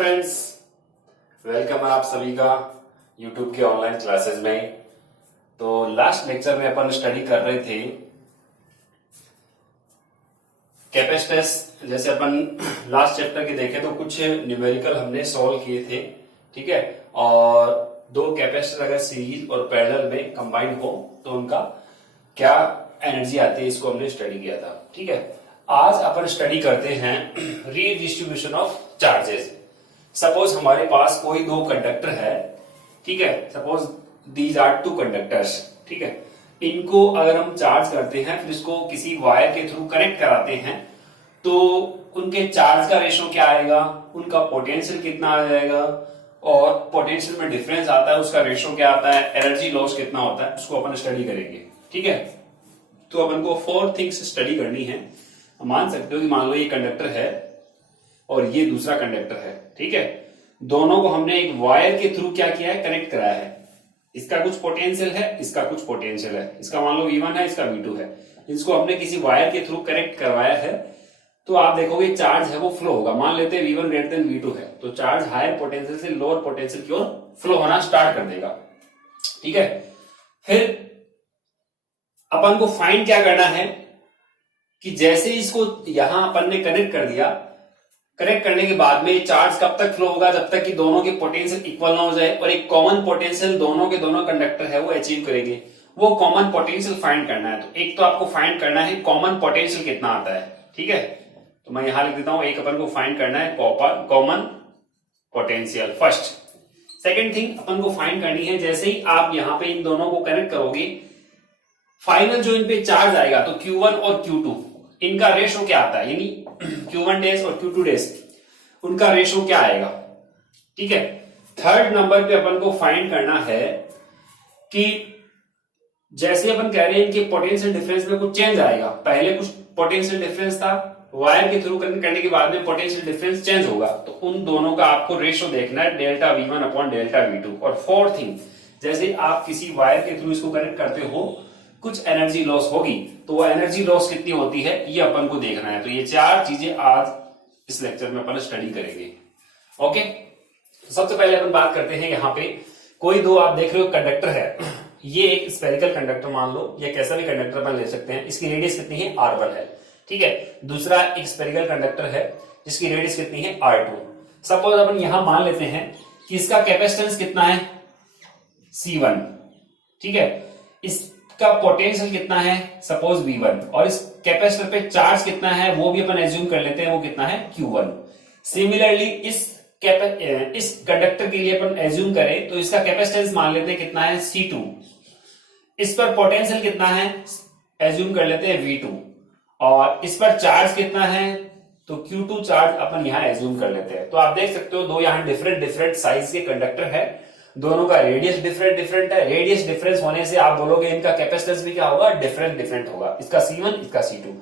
Friends, welcome है आप सभी का YouTube के ऑनलाइन क्लासेस में। तो लास्ट लेक्चर में अपन स्टडी कर रहे थे कैपेसिटेंस। जैसे अपन लास्ट चैप्टर के देखे तो कुछ न्यूमेरिकल हमने सॉल्व किए थे, ठीक है। और दो कैपेसिटर अगर सीरीज और पैरेलल में कंबाइन हो तो उनका क्या एनर्जी आती है, इसको हमने स्टडी किया था, ठीक है। आज अपन स्टडी करते हैं रीडिस्ट्रीब्यूशन ऑफ चार्जेस। सपोज हमारे पास कोई दो कंडक्टर है, ठीक है। Suppose these are two conductors, ठीक है। इनको अगर हम चार्ज करते हैं फिर इसको किसी वायर के थ्रू कनेक्ट कराते हैं तो उनके चार्ज का रेशो क्या आएगा, उनका पोटेंशियल कितना आ जाएगा और पोटेंशियल में डिफरेंस आता है उसका रेशो क्या आता है, एनर्जी लॉस कितना होता है, उसको अपन स्टडी करेंगे, ठीक है। तो अपन को 4 थिंग्स स्टडी करनी है। मान सकते हो कि मान लो ये कंडक्टर है और ये दूसरा कंडक्टर है, ठीक है। दोनों को हमने एक वायर के थ्रू क्या किया है, कनेक्ट कराया है। इसका कुछ पोटेंशियल है, इसका कुछ पोटेंशियल है, इसका मान लो V1 है, इसका V2 है। इसको हमने किसी वायर के थ्रू कनेक्ट करवाया है तो आप देखोगे चार्ज है वो फ्लो होगा। मान लेते हैं V1 ग्रेटर देन V2 है तो चार्ज हायर पोटेंशियल से लोअर पोटेंशियल की ओर फ्लो होना स्टार्ट कर देगा, ठीक है। फिर अपन को फाइंड क्या करना है कि जैसे इसको यहां अपन ने कनेक्ट कर दिया, कनेक्ट करने के बाद में चार्ज कब तक फ्लो होगा, जब तक कि दोनों के पोटेंशियल इक्वल ना हो जाए और एक कॉमन पोटेंशियल दोनों के दोनों कंडक्टर है वो अचीव करेंगे। वो कॉमन पोटेंशियल फाइंड करना है। तो एक तो आपको फाइंड करना है कॉमन पोटेंशियल कितना आता है, ठीक है। तो मैं यहां लिख देता हूं, एक अपन को फाइंड करना है common potential first. Second thing अपन को फाइंड करनी है, जैसे ही आप यहां पे इन दोनों को कनेक्ट करोगे फाइनल जो इन पे चार्ज आएगा तो Q1 और Q2 इनका रेशो क्या आता है, यानी Q1 डेज और Q2 डेज उनका रेशो क्या आएगा, ठीक है। थर्ड नंबर पे अपन को फाइंड करना है कि जैसे अपन कह रहे हैं इनके पोटेंशियल डिफरेंस में कुछ चेंज आएगा। पहले कुछ पोटेंशियल डिफरेंस था, वायर के थ्रू कनेक्ट करने के बाद में पोटेंशियल डिफरेंस चेंज होगा तो उन दोनों का आपको रेशो देखना है, delta V1 upon delta V2। और फोर्थ थिंग, जैसे आप किसी वायर के थ्रू इसको कनेक्ट करते हो कुछ एनर्जी लॉस होगी तो वो एनर्जी लॉस कितनी होती है ये अपन को देखना है। तो ये 4 चीजें आज इस लेक्चर में अपन स्टडी करेंगे, ओके। सबसे पहले अपन बात करते हैं, यहाँ पे कोई दो आप देख रहे हो कंडक्टर है। ये एक स्फेरिकल कंडक्टर मान लो, या कैसा भी कंडक्टर अपन ले सकते हैं। इसकी रेडियस कितनी है, R1 है, ठीक है। दूसरा एक स्फेरिकल कंडक्टर है जिसकी रेडियस कितनी है, R2। सपोज अपन यहां मान लेते हैं कि इसका कैपेसिटेंस कितना है, C1, ठीक है। इसका पोटेंशियल कितना है, सपोज V1, और इस कैपेसिटर पे चार्ज कितना है वो भी अपन एज्यूम कर लेते हैं, वो कितना है, Q1। सिमिलरली इस कंडक्टर के लिए अपन एज्यूम करें तो इसका कैपेसिटेंस मान लेते हैं कितना है, C2। इस पर पोटेंशियल कितना है, एज्यूम कर लेते हैं V2, और इस पर चार्ज कितना है तो Q2 चार्ज अपन यहां एज्यूम कर लेते हैं। तो आप देख सकते हो दो यहां डिफरेंट साइज के कंडक्टर है, दोनों का रेडियस डिफरेंट है। रेडियस डिफरेंस होने से आप बोलोगे इनका कैपेसिटेंस भी क्या होगा, डिफरेंट होगा। इसका C1 इसका C2।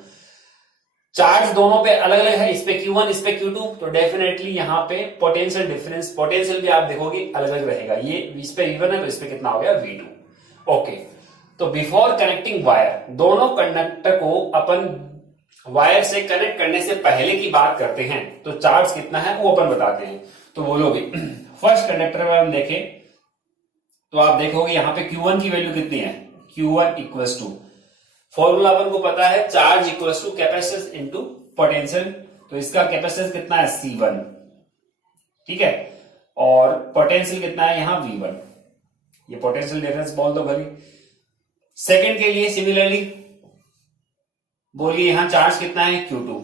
चार्ज दोनों पे अलग अलग है, इस पे Q1 इस पे Q2, तो डेफिनेटली यहाँ पे पोटेंशियल डिफरेंस, पोटेंशियल भी आप देखोगे अलग अलग रहेगा। ये इस पे V1 है तो इस पे कितना हो गया, V2, ओके। तो बिफोर कनेक्टिंग वायर, दोनों कंडक्टर को अपन वायर से कनेक्ट करने से पहले की बात करते हैं तो चार्ज कितना है वो अपन बताते हैं। तो बोलोगे फर्स्ट कंडक्टर में हम देखें तो आप देखोगे यहाँ पे Q1 की वैल्यू कितनी है, Q1 इक्वल्स टू, फॉर्मूला अपन को पता है, charge equals to capacitance into potential. तो इसका कैपेसिटेंस कितना है, C1, ठीक है। और पोटेंशियल कितना है यहाँ, V1। ये पोटेंशियल डिफरेंस बोल दो भली। सेकंड के लिए सिमिलरली बोलिए यहां चार्ज कितना है, Q2,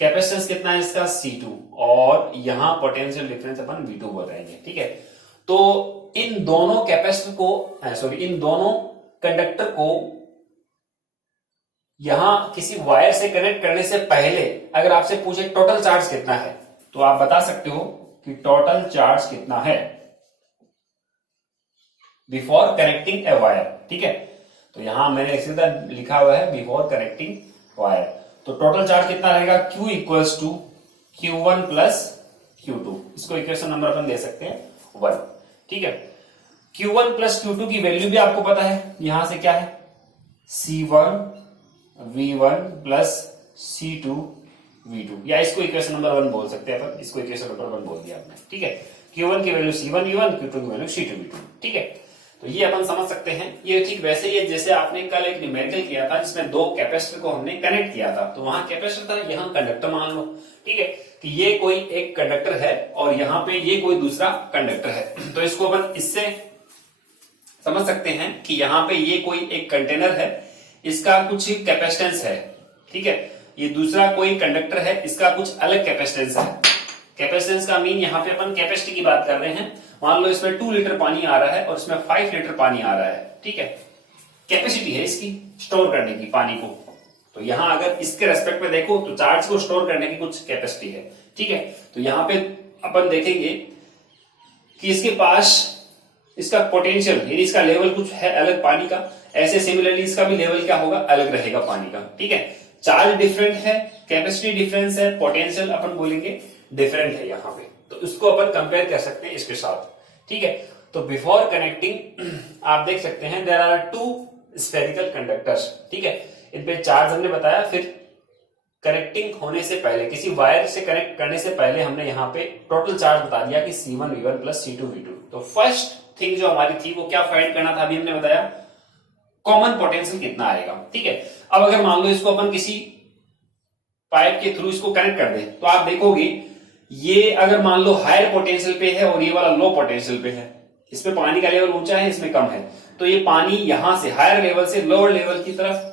कैपेसिटेंस कितना है इसका, C2, और यहां पोटेंशियल डिफरेंस अपन V2 बताएंगे, ठीक है। तो इन दोनों कैपेसिटर को इन दोनों कंडक्टर को यहां किसी वायर से कनेक्ट करने से पहले अगर आपसे पूछे टोटल चार्ज कितना है तो आप बता सकते हो कि टोटल चार्ज कितना है बिफोर कनेक्टिंग ए वायर, ठीक है। तो यहां मैंने सीधा लिखा हुआ है बिफोर कनेक्टिंग वायर। तो टोटल चार्ज कितना रहेगा, Q equals to Q1 plus Q2। इसको इक्वेशन नंबर अपन दे सकते हैं 1, ठीक है। Q1 प्लस Q2 की वैल्यू भी आपको पता है, यहां से क्या है, C1 V1 plus C2 V2, या इसको इक्वेशन नंबर 1 बोल सकते हैं अपन, इसको इक्वेशन नंबर 1 बोल दिया आपने, ठीक है। Q1 की वैल्यू C1 V1, Q2 की वैल्यू C2 V2, ठीक है। तो ये अपन समझ सकते हैं। ये ठीक वैसे ही है जैसे आपने कल एक न्यूमेरिकल किया था जिसमें दो कैपेसिटर को हमने कनेक्ट किया था, तो वहां कैपेसिटर था, यहाँ कंडक्टर मान लो, ठीक है, कि ये कोई एक कंडक्टर है और यहाँ पे ये कोई दूसरा कंडक्टर है। तो इसको अपन इससे समझ सकते हैं कि यहाँ पे ये कोई एक कंटेनर है, इसका कुछ कैपेसिटेंस है, ठीक है। ये दूसरा कोई कंडक्टर है, इसका कुछ अलग कैपेसिटेंस है। कैपेसिटेंस का मीन यहाँ पे अपन कैपेसिटी की बात कर रहे हैं। मान लो इसमें 2 लीटर पानी आ रहा है और इसमें 5 लीटर पानी आ रहा है, ठीक है। कैपेसिटी है इसकी स्टोर करने की पानी को। तो यहां अगर इसके रेस्पेक्ट में देखो तो चार्ज को स्टोर करने की कुछ कैपेसिटी है, ठीक है। तो यहां पे अपन देखेंगे कि इसके पास इसका पोटेंशियल यानी इसका लेवल कुछ है अलग पानी का, ऐसे सिमिलरली इसका भी लेवल क्या होगा, अलग रहेगा पानी का, ठीक है। चार्ज डिफरेंट है, कैपेसिटी डिफरेंस है, पोटेंशियल अपन बोलेंगे डिफरेंट है यहाँ पे। तो इसको अपन कंपेयर कर सकते हैं इसके साथ, ठीक है। तो बिफोर कनेक्टिंग आप देख सकते हैं देयर आर 2 स्फेरिकल कंडक्टर्स, ठीक है। इन पे चार्ज हमने बताया, फिर कनेक्टिंग होने से पहले किसी वायर से कनेक्ट करने से पहले हमने यहाँ पे टोटल चार्ज बता दिया कि C1 V1 plus C2 V2। तो फर्स्ट थिंग जो हमारी थी वो क्या फाइंड करना था, अभी हमने बताया कॉमन पोटेंशियल कितना आएगा, ठीक है। अब अगर मान लो इसको अपन किसी पाइप के थ्रू इसको कनेक्ट कर दे तो आप देखोगे ये अगर मान लो हायर पोटेंशियल पे है और ये वाला लो पोटेंशियल पे है, इसमें पानी का लेवल ऊंचा है, इसमें कम है, तो ये पानी यहां से हायर लेवल से लोअर लेवल की तरफ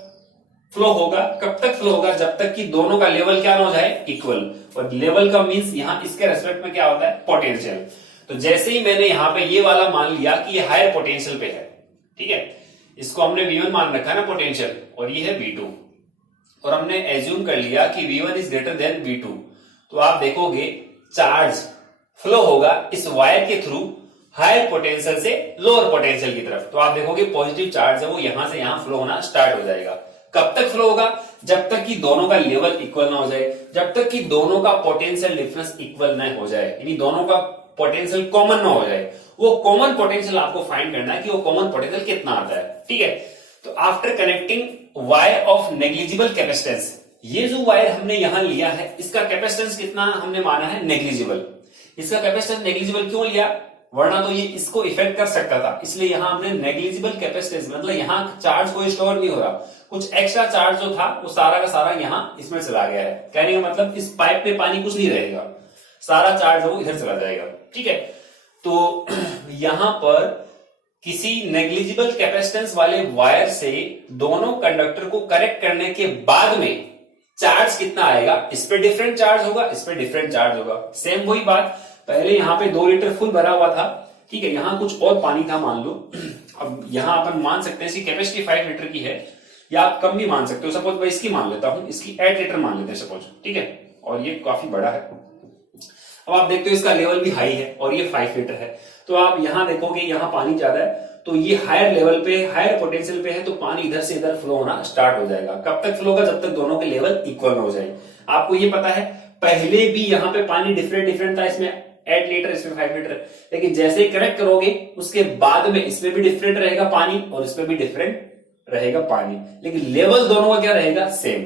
फ्लो होगा। कब तक फ्लो होगा, जब तक कि दोनों का लेवल क्या ना हो जाए, इक्वल। और लेवल का मींस यहां इसके रेस्पेक्ट में क्या होता है, पोटेंशियल। तो जैसे ही मैंने यहां पे ये वाला मान लिया कि ये हायर पोटेंशियल पे है, ठीक है, इसको हमने V1 मान रखा है ना पोटेंशियल, और ये है V2, और हमने एज्यूम कर लिया कि V1 is greater than V2, तो आप देखोगे चार्ज फ्लो होगा इस वायर के थ्रू हायर पोटेंशियल से लोअर पोटेंशियल की तरफ। तो आप देखोगे पॉजिटिव चार्ज है वो यहां से यहां फ्लो होना स्टार्ट हो जाएगा। कब तक फ्लो होगा, जब तक कि दोनों का लेवल इक्वल ना हो जाए, जब तक कि दोनों का पोटेंशियल डिफरेंस इक्वल ना हो जाए, यानी दोनों का पोटेंशियल कॉमन ना हो जाए। वो कॉमन पोटेंशियल आपको फाइंड करना है कि वो कॉमन पोटेंशियल कितना आता है, ठीक है। तो after connecting wire of negligible capacitance, ये जो वायर हमने यहां लिया है इसका कैपेसिटेंस कितना हमने माना है, नेग्लिजिबल। इसका कैपेसिटेंस नेग्लिजिबल क्यों लिया, वरना तो ये इसको इफेक्ट कर सकता था, इसलिए यहां हमने नेग्लिजिबल कैपेसिटेंस, मतलब यहां चार्ज कोई स्टोर नहीं हो रहा, कुछ एक्स्ट्रा चार्ज जो था वो सारा का सारा यहां इसमें चला गया है। कहने का मतलब इस पाइप में पानी कुछ नहीं रहेगा, सारा चार्ज वो इधर चला जाएगा, ठीक है। तो यहां पर किसी नेग्लिजिबल कैपेसिटेंस वाले वायर से दोनों कंडक्टर को कनेक्ट करने के बाद में चार्ज कितना आएगा, इस पे डिफरेंट चार्ज होगा, इस पे डिफरेंट चार्ज होगा। सेम वही बात, पहले यहां पे 2 लीटर फुल भरा हुआ था, ठीक है, यहां कुछ और पानी था मान लो। अब यहां अपन मान सकते हैं इसकी कैपेसिटी 5 लीटर की है, या आप कम भी मान सकते हो। सपोज मैं इसकी मान लेता हूं, इसकी 8 लीटर मान लेते हैं सपोज, ठीक है, और ये काफी बड़ा है। अब आप देखते हो इसका लेवल भी हाई है और ये 5 लीटर है, तो आप यहां देखोगे यहां पानी ज्यादा है, तो ये हायर लेवल पे हायर पोटेंशियल पे है, तो पानी इधर से इधर फ्लो होना स्टार्ट हो जाएगा। कब तक फ्लो होगा, जब तक दोनों के लेवल इक्वल हो जाए। आपको ये पता है पहले भी यहाँ पे पानी डिफरेंट था, इसमें 8 लीटर इसमें 5 लीटर, लेकिन जैसे ही कनेक्ट करोगे उसके बाद में इसमें भी डिफरेंट रहेगा पानी और इसमें भी डिफरेंट रहेगा पानी, लेकिन लेवल दोनों का क्या रहेगा, सेम,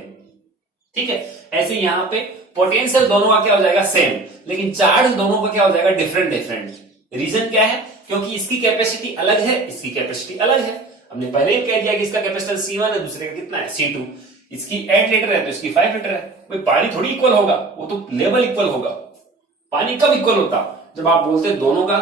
ठीक है। ऐसे यहाँ पे पोटेंशियल दोनों का क्या हो जाएगा, सेम, लेकिन चार्ज दोनों का क्या हो जाएगा, डिफरेंट। रीजन क्या है, क्योंकि इसकी कैपेसिटी अलग है, इसकी कैपेसिटी अलग है। हमने पहले ही कह दिया कि इसका कैपेसिटेंस C1 है, दूसरे का कितना है, C2। इसकी 8 लीटर है तो इसकी 5 लीटर है। भाई पानी थोड़ी इक्वल होगा, वो तो लेवल इक्वल होगा। पानी कब इक्वल होता, जब आप बोलते हैं दोनों का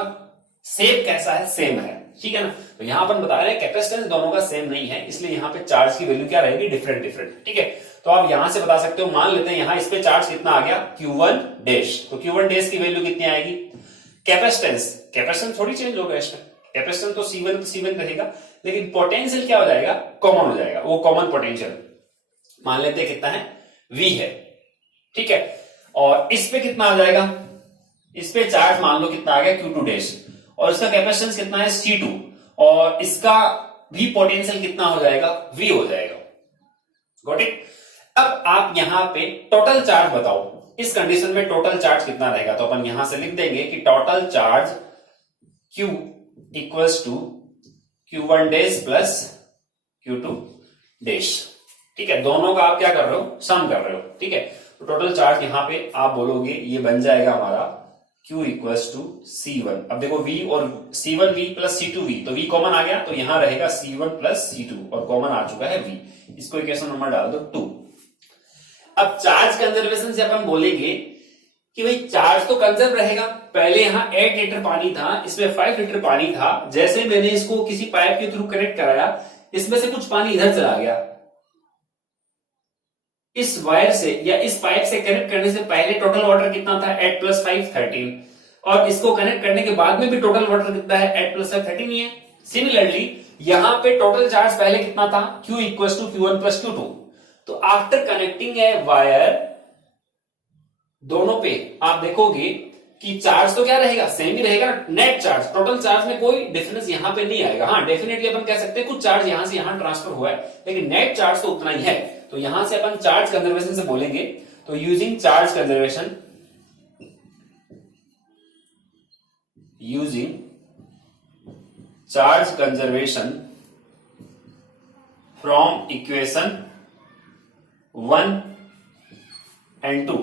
शेप कैसा है, सेम है, ठीक है ना। तो यहां पर बता रहे हैं कैपेसिटेंस दोनों का सेम नहीं है, इसलिए यहां पे चार्ज की वैल्यू क्या रहेगी, डिफरेंट, ठीक है। तो आप यहां से बता सकते हो, मान लेते हैं यहां इस पे चार्ज कितना आ गया, Q1 डैश, तो Q1 डैश की वैल्यू कितनी आएगी, कैपेसिटेंस थोड़ी चेंज होगा इसमें, कैपेसिटेंस तो C1 रहेगा, लेकिन पोटेंशियल क्या हो जाएगा, कॉमन हो जाएगा, वो कॉमन पोटेंशियल मान लेते हैं कितना है, V है, ठीक है। और इस पे कितना आ जाएगा, इस पे चार्ज मान लो कितना आ गया, Q2 डैश, और इसका कैपेसिटेंस कितना है, C2, और इसका भी पोटेंशियल कितना हो जाएगा, V हो जाएगा। Got it. अब आप यहां पे टोटल चार्ज बताओ, इस कंडीशन में टोटल चार्ज कितना रहेगा, तो अपन यहां से लिख देंगे कि total charge Q equals to Q1 dash plus Q2 dash, ठीक है। दोनों का आप क्या कर रहे हो, सम कर रहे हो, ठीक है। तो टोटल चार्ज यहाँ पे आप बोलोगे ये बन जाएगा हमारा Q इक्वल्स टू C1। अब देखो V और C1 V plus C2 V, तो V कॉमन आ गया तो यहां रहेगा C1 प्लस C2 और कॉमन आ चुका है V। इसको इक्वेशन नंबर डाल दो 2। अब चार्ज कंजर्वेशन से अपन बोलेंगे कि भाई चार्ज तो कंजर्व रहेगा। पहले यहां 8 लीटर पानी था, इसमें 5 लीटर पानी था। जैसे मैंने इसको किसी पाइप के थ्रू कनेक्ट कराया, इसमें से कुछ पानी इधर चला गया। इस वायर से या इस पाइप से कनेक्ट करने से पहले टोटल वाटर कितना था? 8 + 5 13। और इसको कनेक्ट करने के बाद में भी टोटल वाटर कितना है? 8 + 5 13 ही है। सिमिलरली यहां पे टोटल चार्ज पहले कितना था? Q equals to Q1 + Q2। तो आफ्टर कनेक्टिंग ए वायर, दोनों पे आप देखोगे कि चार्ज तो क्या रहेगा? सेम ही रहेगा। नेट चार्ज, टोटल चार्ज में कोई डिफरेंस यहां पे नहीं आएगा। हाँ, डेफिनेटली अपन कह सकते हैं कुछ चार्ज यहां से यहां ट्रांसफर हुआ है, लेकिन नेट चार्ज तो उतना ही है। तो यहां से अपन चार्ज कंजर्वेशन से बोलेंगे, तो using charge conservation, from equation 1 and 2।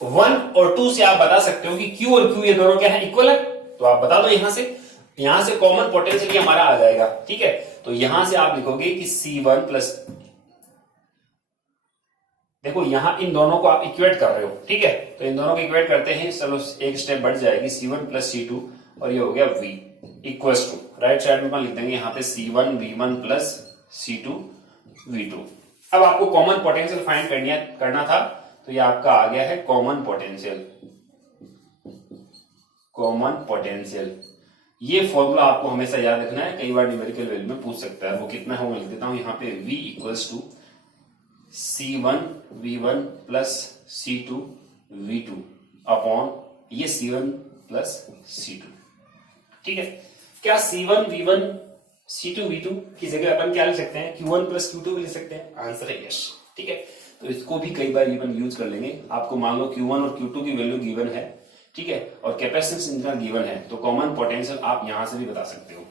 1 और 2 से आप बता सकते हो कि Q और Q ये दोनों क्या है? इक्वल है। तो आप बता दो यहां से कॉमन पोटेंशियल हमारा आ जाएगा। ठीक है, तो यहां से आप लिखोगे कि C1 प्लस, देखो यहां इन दोनों को आप इक्वेट कर रहे हो। ठीक है, तो इन दोनों को इक्वेट करते हैं, चलो एक स्टेप बढ़ जाएगी, C1 प्लस C2 और ये हो गया V equals to, right side में अपन लिख देंगे यहां पे C1 V1 plus C2 V2। अब आपको कॉमन पोटेंशियल फाइंड करना था, तो ये आपका आ गया है कॉमन पोटेंशियल। ये फॉर्मूला आपको हमेशा याद रखना है, कई बार न्यूमेरिकल वैल्यू में पूछ सकता है। वो कितना है वो मैं लिख देता हूं यहाँ पे, V equals to C1 V1 plus C2 V2 upon ये C1 प्लस C2। ठीक है, क्या C1 V1 C2 V2 की जगह अपन क्या लिख सकते हैं? Q1 प्लस Q2 भी लिख सकते हैं। आंसर है यस। ठीक है, तो इसको भी कई बार अपन यूज कर लेंगे। आपको मान लो Q1 और Q2 की वैल्यू गिवन है, ठीक है, और कैपेसिटेंस इनका गिवन है, तो कॉमन पोटेंशियल आप यहां से भी बता सकते हो।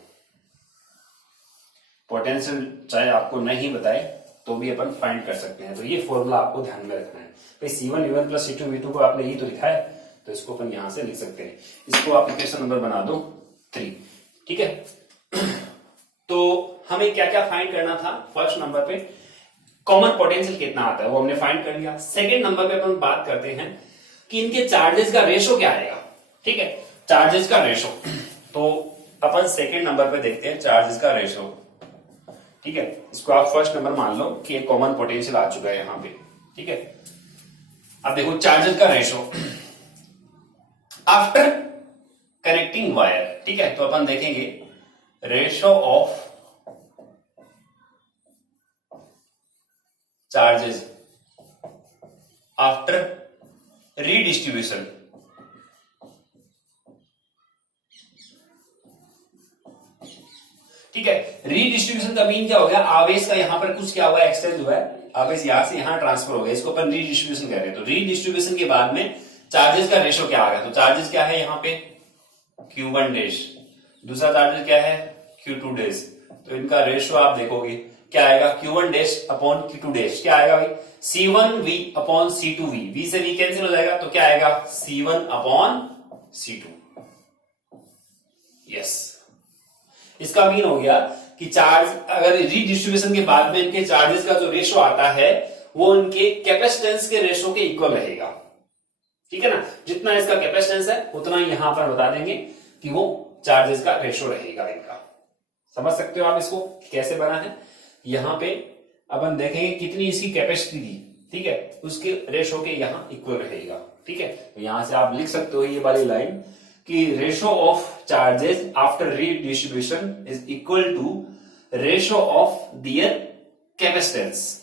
पोटेंशियल चाहे आपको नहीं बताए तो भी अपन फाइंड कर सकते हैं। तो ये फॉर्मूला आपको ध्यान में रखना है। भाई C1 V1 plus C2 V2 को आपने ये तो लिखा है, तो इसको अपन यहां से लिख सकते हैं। इसको आप इक्वेशन नंबर बना दो 3। ठीक है, तो हमें क्या क्या फाइंड करना था? फर्स्ट नंबर पे कॉमन पोटेंशियल कितना आता है वो हमने फाइंड कर लिया। सेकेंड नंबर पे अपन बात करते हैं कि इनके चार्जेस का रेशो क्या आएगा। ठीक है, चार्जेस का रेशो, तो अपन सेकेंड नंबर पे देखते हैं चार्जेस का रेशो। ठीक है, इसको आप फर्स्ट नंबर मान लो कि एक कॉमन पोटेंशियल आ चुका है यहां पे। ठीक है, अब देखो चार्जेस का रेशो आफ्टर कनेक्टिंग वायर। ठीक है, तो अपन देखेंगे ratio of charges after redistribution. ठीक है, रीडिस्ट्रीब्यूशन का मीन क्या हो गया? आवेश का यहां पर कुछ क्या हुआ है? एक्सचेंज हुआ है, आवेश यहां से यहां ट्रांसफर हो गया, इसको अपन रीडिस्ट्रीब्यूशन कह रहे हैं। तो रीडिस्ट्रीब्यूशन के बाद में चार्जेस का रेशो क्या आ गया? तो चार्जेस क्या है यहाँ पे? Q1 डैश, दूसरा चार्जेस क्या है? Q2 dash. तो इनका रेशो आप देखोगे क्या आएगा? Q1 dash upon Q2 dash. क्या आएगा भाई? C1V upon C2V। V से V कैंसिल हो जाएगा, तो क्या आएगा? C1 upon C2। यस, इसका मीन हो गया कि चार्ज अगर रीडिस्ट्रीब्यूशन के बाद में इनके चार्जेस का जो रेशो आता है वो इनके कैपेसिटेंस के रेशो के इक्वल रहेगा। ठीक है ना, जितना इसका कैपेसिटेंस है उतना यहां पर बता देंगे कि वो चार्जेस का रेशो रहेगा इनका। समझ सकते हो आप इसको कैसे बना है? यहां पे अपन देखेंगे कितनी इसकी कैपेसिटी थी, ठीक है, उसके रेशो के यहां इक्वल रहेगा। ठीक है, तो यहां से आप लिख सकते हो ये वाली लाइन कि ratio of charges after redistribution is equal to ratio of their capacitance.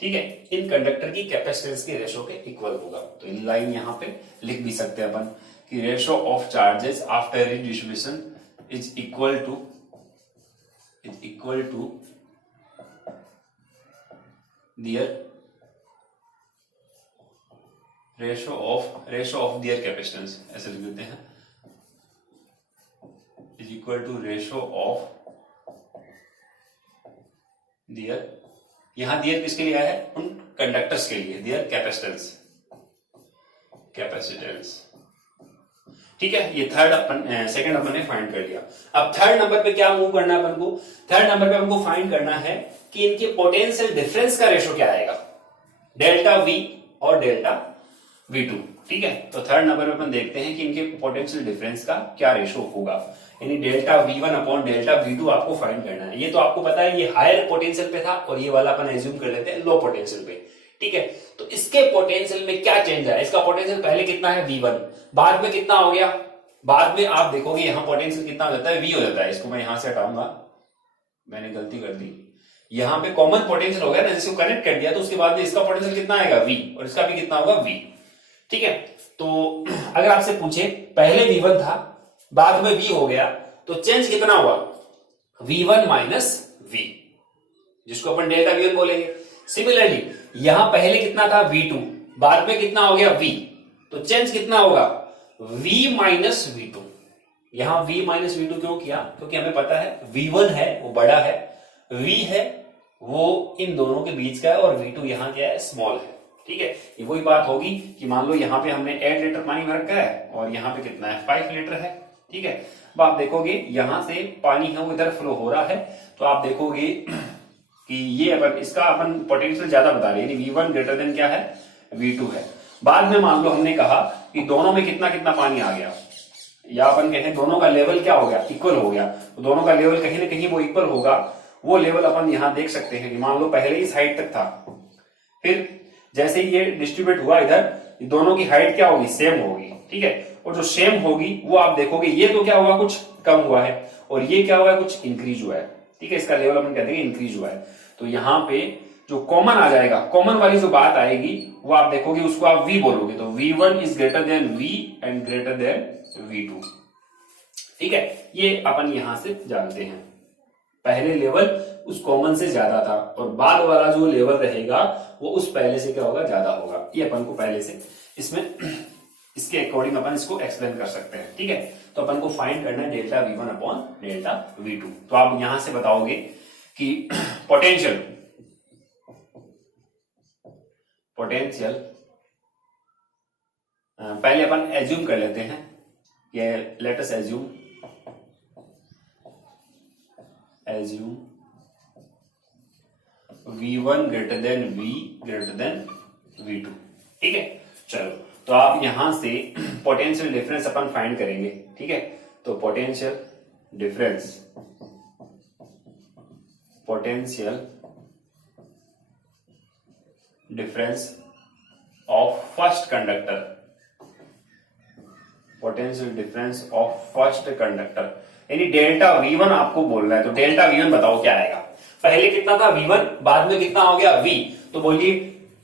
ठीक है, इन कंडक्टर की कैपेसिटेंस के रेशो के इक्वल होगा। तो इन लाइन यहां पे लिख भी सकते हैं अपन कि ratio of charges after redistribution is equal to their ratio of their capacitance, ऐसे लिख देते हैं, is equal to ratio of their यहां दियर किसके लिए आया है? उन कंडक्टर्स के लिए, दियर कैपेसिटेंस, ठीक है। ये सेकंड अपन ने फाइंड कर लिया। अब थर्ड नंबर पे क्या मूव करना है अपन को? थर्ड नंबर पे अपन को फाइंड करना है कि इनके पोटेंशियल डिफरेंस का रेशो क्या आएगा, डेल्टा वी और डेल्टा V2, ठीक है। तो थर्ड नंबर पे अपन देखते हैं कि इनके पोटेंशियल डिफरेंस का क्या रेशो होगा, यानी delta V1 upon delta V2 आपको फाइंड करना है। ये तो आपको पता है ये हायर पोटेंशियल पे था और ये वाला अपन एज्यूम कर लेते हैं लो पोटेंशियल पे, ठीक है। तो इसके पोटेंशियल में क्या चेंज है? इसका पोटेंशियल पहले कितना है V1, बाद में कितना हो गया, बाद में आप देखोगे यहां पोटेंशियल कितना हो जाता है, V हो जाता है। इसको मैं यहां से हटाऊंगा, मैंने गलती कर दी, यहां पे कॉमन पोटेंशियल हो गया ना, जिसको कनेक्ट कर दिया तो उसके बाद में इसका पोटेंशियल कितना आएगा V, और इसका भी कितना होगा V, ठीक है। तो अगर आपसे पूछे पहले V1 था बाद में V हो गया तो चेंज कितना हुआ, V1 माइनस V, जिसको अपन डेल्टा V1 बोलेंगे। सिमिलरली यहां पहले कितना था V2, बाद में कितना हो गया V, तो चेंज कितना होगा V माइनस V2। यहां V माइनस V2 क्यों किया? क्योंकि हमें पता है V1 है वो बड़ा है, V है वो इन दोनों के बीच का है, और V2 यहां क्या है, स्मॉल है, ठीक है। ये वही बात होगी कि मान लो यहां पे हमने 8 लीटर पानी भर रखा है और यहां पे कितना है, 5 लीटर है, ठीक है। अब आप देखोगे यहां से पानी है वो इधर फ्लो हो रहा है, तो आप देखोगे कि ये अपन इसका अपन पोटेंशियल ज्यादा बता रहे हैं, V1 ग्रेटर देन क्या है, V2 है। बाद में मान लो हमने कहा कि दोनों में कितना कितना पानी आ गया, या अपन कहें दोनों का लेवल क्या हो गया, इक्वल हो गया। तो दोनों का लेवल कहीं ना कहीं वो इक्वल होगा, वो लेवल अपन यहां देख सकते हैं कि मान लो पहले इस हाइट तक था, फिर जैसे ही ये डिस्ट्रीब्यूट हुआ इधर, दोनों की हाइट क्या होगी, सेम होगी, ठीक है। और जो सेम होगी वो आप देखोगे ये तो क्या हुआ, कुछ कम हुआ है, और ये क्या हुआ है, कुछ इंक्रीज हुआ है, ठीक है। इसका लेवल अपन कहते हैं इंक्रीज हुआ है। तो यहाँ पे जो कॉमन आ जाएगा, कॉमन वाली जो बात आएगी वो आप देखोगे उसको आप V बोलोगे, तो V1 is greater than V and greater than V2, ठीक है। ये अपन यहां से जानते हैं, पहले लेवल उस कॉमन से ज्यादा था और बाद वाला जो लेवल रहेगा वो उस पहले से क्या होगा, ज्यादा होगा। ये अपन को पहले से इसमें इसके अकॉर्डिंग अपन इसको एक्सप्लेन कर सकते हैं, ठीक है। तो अपन को फाइंड करना है delta V1 upon delta V2। तो आप यहां से बताओगे कि पोटेंशियल पहले अपन एज्यूम कर लेते हैं, ये let us assume V1 greater than V greater than V2, ठीक है। चलो तो आप यहां से पोटेंशियल डिफरेंस अपन फाइंड करेंगे, ठीक है। तो potential difference of first conductor, यानी डेल्टा V1 आपको बोलना है। तो डेल्टा V1 बताओ क्या आएगा, पहले कितना था V1, बाद में कितना हो गया V, तो बोलिए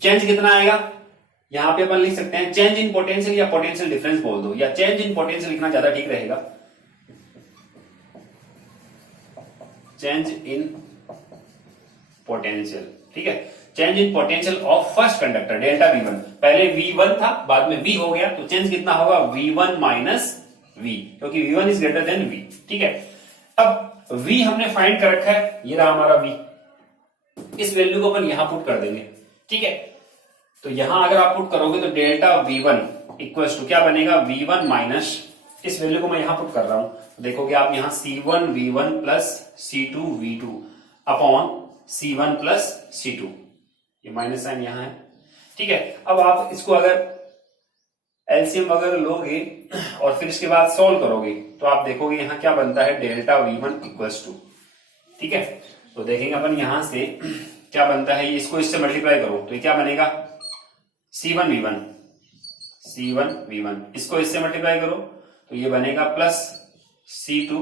चेंज कितना आएगा। यहां पे अपन लिख सकते हैं चेंज इन पोटेंशियल या पोटेंशियल डिफरेंस बोल दो, या चेंज इन पोटेंशियल लिखना ज्यादा ठीक रहेगा, चेंज इन पोटेंशियल, ठीक है। Change in potential of first conductor delta V1, पहले V1 था बाद में V हो गया, तो चेंज कितना होगा, V1 माइनस V, क्योंकि V1 is greater than V, ठीक है। अब V हमने फाइंड कर रखा है, ये रहा हमारा V, इस वैल्यू को अपन यहां पुट कर देंगे, ठीक है। तो यहां अगर आप पुट करोगे तो डेल्टा V1 इक्वल्स टू क्या बनेगा, V1 माइनस, इस वैल्यू को मैं यहां पुट कर रहा हूं, तो देखोगे आप यहां C1 V1 plus C2 V2 upon C1 plus C2, ये माइनस साइन यहां है, ठीक है। अब आप इसको अगर एलसीएम वगैरह लोगे और फिर इसके बाद सॉल्व करोगे तो आप देखोगे यहां क्या बनता है, डेल्टा V1 इक्वल्स टू, ठीक है। तो देखेंगे अपन यहां से क्या बनता है, इसको इससे मल्टीप्लाई करो तो ये क्या बनेगा, C1 V1, इसको इससे मल्टीप्लाई करो तो ये बनेगा प्लस C2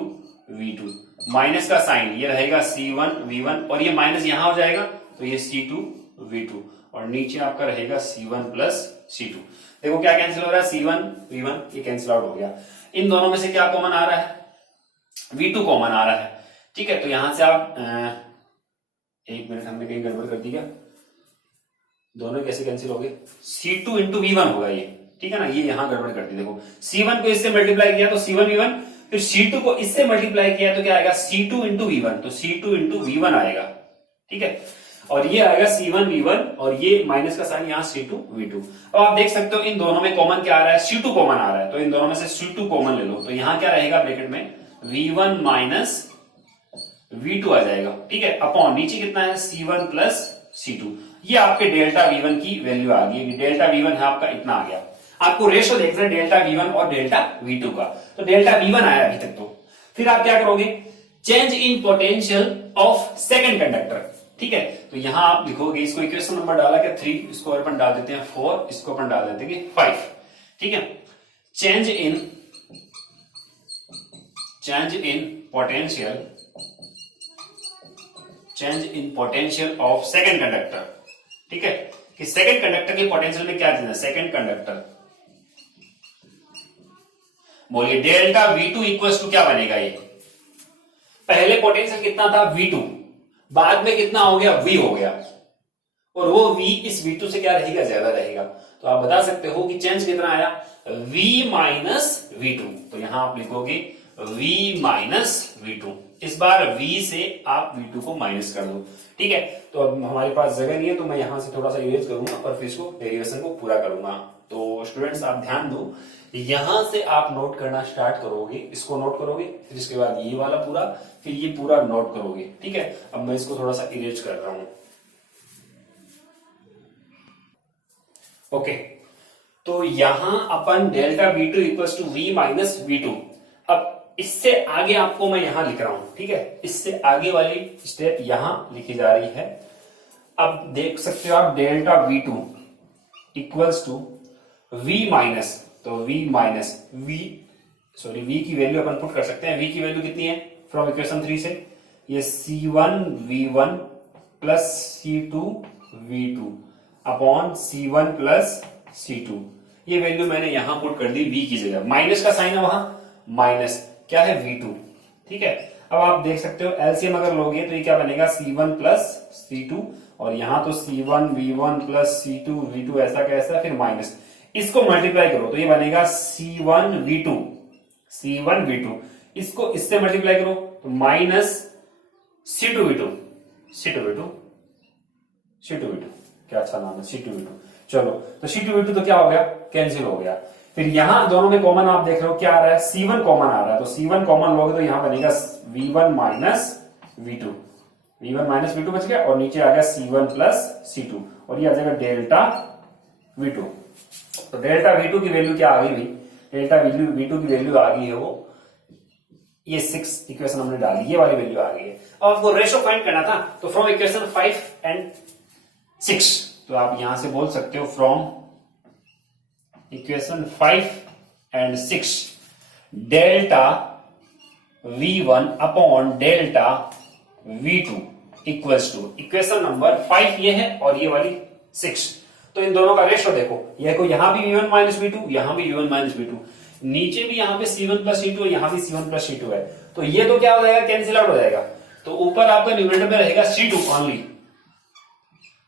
V2, माइनस का साइन ये रहेगा C1 V1 और ये माइनस यहां हो जाएगा तो ये C2 V2, और नीचे आपका रहेगा C1 प्लस C2। देखो क्या कैंसिल हो रहा है, C1 V1 ये कैंसिल आउट हो गया। इन दोनों में से क्या कॉमन आ रहा है, V2 कॉमन आ रहा है, ठीक है। तो यहां से आप एक मिनट, हमने कहीं गड़बड़ कर दी क्या, दोनों कैसे कैंसिल हो गए, C2 इंटू V1 होगा ये, ठीक है ना, ये यहां गड़बड़ कर दी। देखो C1 को इससे मल्टीप्लाई किया तो C1 V1, फिर C2 को इससे मल्टीप्लाई किया तो क्या आएगा, C2 इंटू V1, तो C2 इंटू V1 आएगा, ठीक है। और ये आएगा C1V1 और ये माइनस का साइन यहाँ C2V2। अब आप देख सकते हो इन दोनों में कॉमन क्या आ रहा है, C2 कॉमन आ रहा है, तो इन दोनों में से C2 कॉमन ले लो, तो यहाँ क्या रहेगा ब्रैकेट में V1 माइनस V2 आ जाएगा, ठीक है, अपॉन नीचे कितना है C1 प्लस C2। ये आपके डेल्टा V1 की वैल्यू आ गई, डेल्टा V1 है आपका इतना आ गया। आपको रेशो देखना है डेल्टा V1 और डेल्टा V2 का, तो डेल्टा V1 आया अभी तक। तो फिर आप क्या करोगे, change in potential of second conductor, ठीक है, तो यहां आप लिखोगे, इसको इक्वेशन नंबर डाला क्या 3, इसको अपन डाल देते हैं 4, इसको अपन डाल देते हैं 5, ठीक है। Change in potential of second conductor, ठीक है, कि सेकंड कंडक्टर की पोटेंशियल में क्या चेंज है, सेकंड कंडक्टर, बोलिए डेल्टा V2 इक्वल टू क्या बनेगा, ये पहले पोटेंशियल कितना था V2, बाद में कितना हो गया V हो गया, और वो V इस V2 से क्या रहेगा, ज्यादा रहेगा, तो आप बता सकते हो कि चेंज कितना आया V माइनस V2, तो यहां आप लिखोगे V माइनस V2, इस बार V से आप V2 को माइनस कर दो, ठीक है। तो अब हमारे पास जगह नहीं है, तो मैं यहां से थोड़ा सा इरेज करूंगा और फिर इसको डेरिवेशन को पूरा करूंगा। तो स्टूडेंट्स आप ध्यान दो, यहां से आप नोट करना स्टार्ट करोगे, इसको नोट करोगे, फिर इसके बाद ये वाला पूरा, फिर ये पूरा नोट करोगे, ठीक है। अब मैं इसको थोड़ा सा इरेज कर रहा हूं, ओके। तो यहां अपन delta V2 equal to V minus V2। अब इससे आगे आपको मैं यहां लिख रहा हूं, ठीक है, इससे आगे वाली स्टेप यहां लिखी जा रही है। अब देख सकते हो आप delta V2 equals to V minus, तो V माइनस V की वैल्यू अपन पुट कर सकते हैं। V की वैल्यू कितनी है फ्रॉम इक्वेशन 3 से, ये C1V1 plus C2V2 upon C1 plus C2, ये वैल्यू मैंने यहां पुट कर दी V की जगह, माइनस का साइन है वहां, माइनस क्या है V2, ठीक है। अब आप देख सकते हो एलसीएम अगर लोगे तो ये क्या बनेगा C1 प्लस C2, और यहां तो C1V1 प्लस C2V2 ऐसा कैसा, फिर माइनस, इसको मल्टीप्लाई करो तो ये बनेगा C1V2, इसको इससे मल्टीप्लाई करो तो माइनस C2V2, क्या अच्छा नाम है C2V2। चलो तो C2V2 तो क्या हो गया, कैंसिल हो गया। फिर यहां दोनों में कॉमन आप देख रहे हो क्या आ रहा है, C1 कॉमन आ रहा है, तो C1 कॉमन लोगे तो यहां बनेगा V1 माइनस V2 बच गया, और नीचे आ गया C1 प्लस C2, और ये आ जाएगा डेल्टा V2। तो डेल्टा V2 की वैल्यू क्या आ गई भाई, डेल्टा V2 की वैल्यू आ गई है वो, ये 6 इक्वेशन हमने डाली, ये वाली वैल्यू आ गई है। अब आपको रेशो फाइंड करना था, तो फ्रॉम इक्वेशन 5 एंड 6, तो आप यहां से बोल सकते हो from equation 5 and 6 delta V1 upon delta V2 equals to, equation number 5 ये है और ये वाली 6, तो इन दोनों का रेशो देखो, ये को यहां भी V1 माइनस V2, यहां भी V1 माइनस V2, नीचे भी यहां पे C1 प्लस C2 है, यहां भी C1 प्लस C2 है, तो ये तो क्या हो जाएगा, कैंसिल आउट हो जाएगा, तो ऊपर आपका न्यूमरेटर में रहेगा C2 ओनली,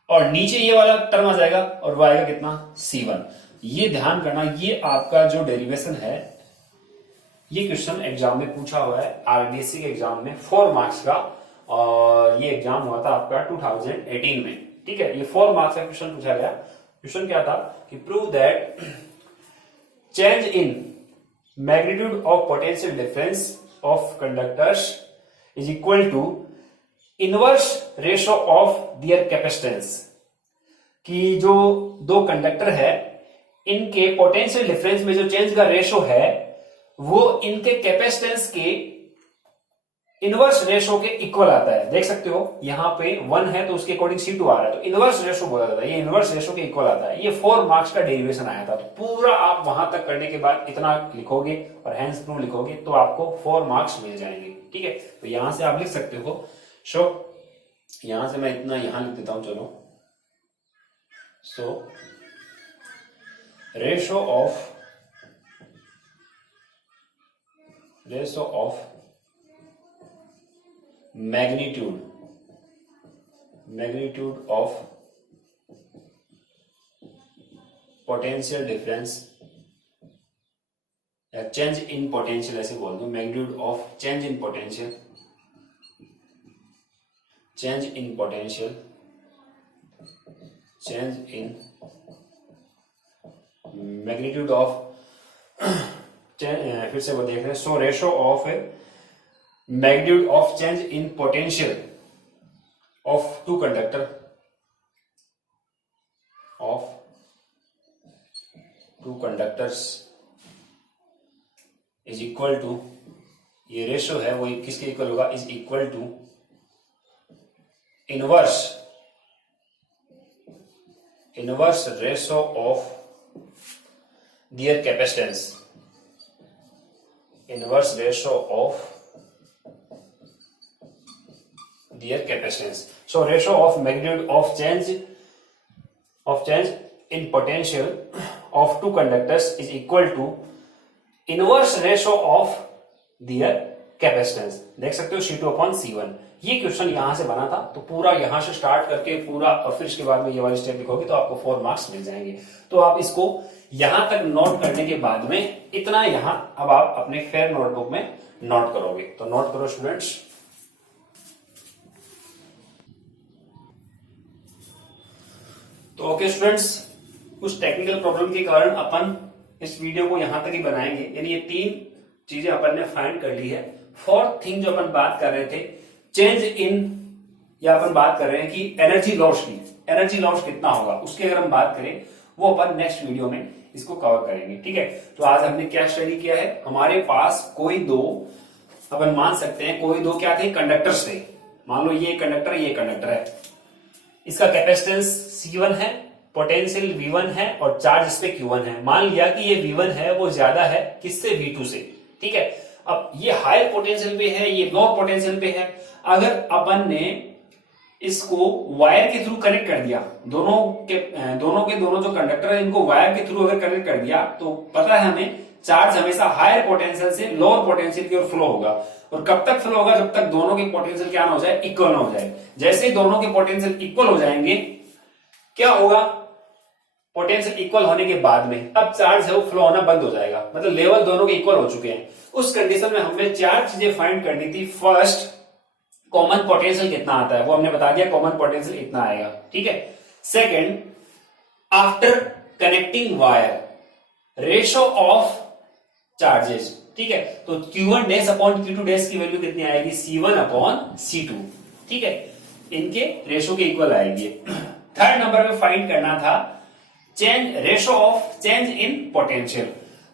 और नीचे ये वाला टर्म आ जाएगा और वो आएगा कितना, C1। ये ध्यान करना, ये आपका जो डेरिवेशन है, ये क्वेश्चन एग्जाम में पूछा हुआ है, आरडीएससी के एग्जाम में 4 मार्क्स का, और ये एग्जाम हुआ था आपका 2018 में, ठीक है। ये 4 मार्क्स का क्वेश्चन पूछा गया। क्वेश्चन क्या था कि prove that change in magnitude of potential difference of conductors is equal to inverse ratio of their capacitance, कि जो दो कंडक्टर है इनके पोटेंशियल डिफरेंस में जो चेंज का रेशो है वो इनके कैपेसिटेंस के इनवर्स रेशो के इक्वल आता है। देख सकते हो यहां पे 1 है तो उसके अकॉर्डिंग C2 आ रहा है, तो इनवर्स रेशो बोला जाता है, ये इनवर्स रेशो के इक्वल आता है। ये 4 मार्क्स का डेरिवेशन आया था, तो पूरा आप वहां तक करने के बाद इतना लिखोगे और हैंस प्रूफ लिखोगे तो आपको 4 मार्क्स मिल जाएंगे, ठीक है। तो यहां से आप लिख सकते हो, सो यहां से मैं इतना यहां लिख देता हूं, चलो, so ratio of magnitude of potential difference या चेंज इन पोटेंशियल ऐसे बोल दो, magnitude of change in potential change in magnitude of, फिर से वो देख रहे हैं, so ratio of magnitude of change in potential of two conductor of two conductors is equal to, ये रेशो है वो किसके इक्वल होगा, is equal to inverse ratio of their capacitance, inverse ratio of their capacitance. So ratio of magnitude of change in potential of two conductors is equal to inverse ratio of their capacitance. देख सकते हो C2/C1. ये question यहां से बना था, तो पूरा यहां से स्टार्ट करके पूरा, और फिर इसके बाद में ये वाली स्टेप लिखोगे तो आपको 4 मार्क्स मिल जाएंगे. तो आप इसको यहां तक नोट करने के बाद में इतना यहां अब आप अपने फेयर नोटबुक में नोट करोगे. तो नोट करो स्टूडेंट्स. तो ओके स्टूडेंट्स, कुछ टेक्निकल प्रॉब्लम के कारण अपन इस वीडियो को यहां तक ही बनाएंगे. यानी ये 3 चीजें अपन ने फाइंड कर ली है. 4th थिंग जो अपन बात कर रहे थे, चेंज इन, या अपन बात कर रहे हैं कि एनर्जी लॉस की, एनर्जी लॉस कितना होगा उसकी अगर हम बात करें, वो अपन नेक्स्ट वीडियो में इसको कवर करेंगे. ठीक है. तो आज हमने क्या स्टडी किया है, हमारे पास कोई दो, अपन मान सकते हैं कोई दो क्या थे, कंडक्टर्स थे. मान लो ये कंडक्टर, ये कंडक्टर है, इसका कैपेसिटेंस C1 है, पोटेंशियल V1 है और चार्ज इस पे Q1 है. मान लिया कि ये V1 है वो ज्यादा है किससे, V2 से. ठीक है. अब ये हायर पोटेंशियल पे है, ये लोअर पोटेंशियल पे है. अगर अपन ने इसको वायर के थ्रू कनेक्ट कर दिया, दोनों के दोनों जो कंडक्टर है इनको वायर के थ्रू अगर कनेक्ट कर दिया, तो पता है हमें चार्ज हमेशा हायर पोटेंशियल से लोअर पोटेंशियल की ओर फ्लो होगा. और कब तक फ्लो होगा, जब तक दोनों के पोटेंशियल क्या ना हो जाए, इक्वल ना हो जाए. जैसे ही दोनों के पोटेंशियल इक्वल हो जाएंगे, क्या होगा, पोटेंशियल इक्वल होने के बाद में अब चार्ज है वो फ्लो होना बंद हो जाएगा. मतलब लेवल दोनों के इक्वल हो चुके हैं. उस कंडीशन में हमें 4 चीजें फाइंड करनी थी. फर्स्ट, कॉमन पोटेंशियल कितना आता है वो हमने बता दिया, कॉमन पोटेंशियल इतना आएगा. ठीक है. Second, after connecting wire, ratio of charges. ठीक है. तो Q1 dash upon Q2 dash की वैल्यू कितनी आएगी, C1/C2. ठीक है. इनके रेशो के इक्वल आएगी. थर्ड नंबर में फाइंड करना था ratio of change in potential.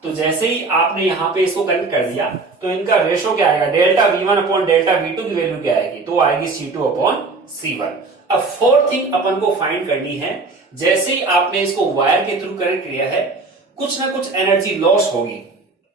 तो जैसे ही आपने यहां पे इसको कनेक्ट कर दिया, तो इनका रेशो क्या आएगा, डेल्टा V1 डेल्टा V2 की वैल्यू क्या आएगी, तो आएगी C2/C1. अब 4th थिंग अपन को फाइंड करनी है, जैसे ही आपने इसको वायर के थ्रू कनेक्ट किया है, कुछ ना कुछ एनर्जी लॉस होगी.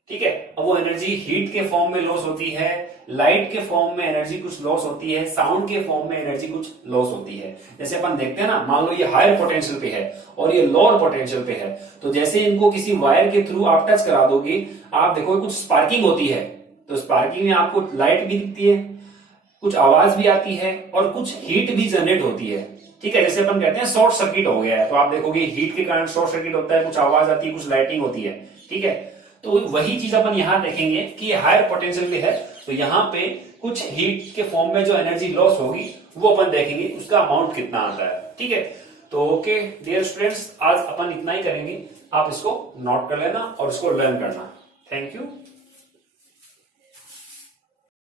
ठीक है. अब वो एनर्जी हीट के फॉर्म में लॉस होती है, लाइट के फॉर्म में एनर्जी कुछ लॉस होती है, साउंड के फॉर्म में एनर्जी कुछ लॉस होती है. जैसे अपन देखते हैं ना, मान लो ये हायर पोटेंशियल पे है और ये लोअर पोटेंशियल पे है, तो जैसे इनको किसी वायर के थ्रू आप टच करा दोगे, आप देखो कुछ स्पार्किंग होती है. तो स्पार्किंग में आपको लाइट भी दिखती है, कुछ आवाज भी आती है और कुछ हीट भी जनरेट होती है. ठीक है. जैसे अपन कहते हैं शॉर्ट सर्किट हो गया है, तो आप देखोगे हीट के कारण शॉर्ट सर्किट होता है, कुछ आवाज आती है, कुछ लाइटिंग होती है. ठीक है. तो वही चीज अपन यहां देखेंगे कि हायर पोटेंशियल पे है, तो यहां पे कुछ हीट के फॉर्म में जो एनर्जी लॉस होगी वो अपन देखेंगे, उसका अमाउंट कितना आता है. ठीक है. तो ओके डियर स्टूडेंट्स, आज अपन इतना ही करेंगे. आप इसको नोट कर लेना और इसको लर्न करना. Thank you.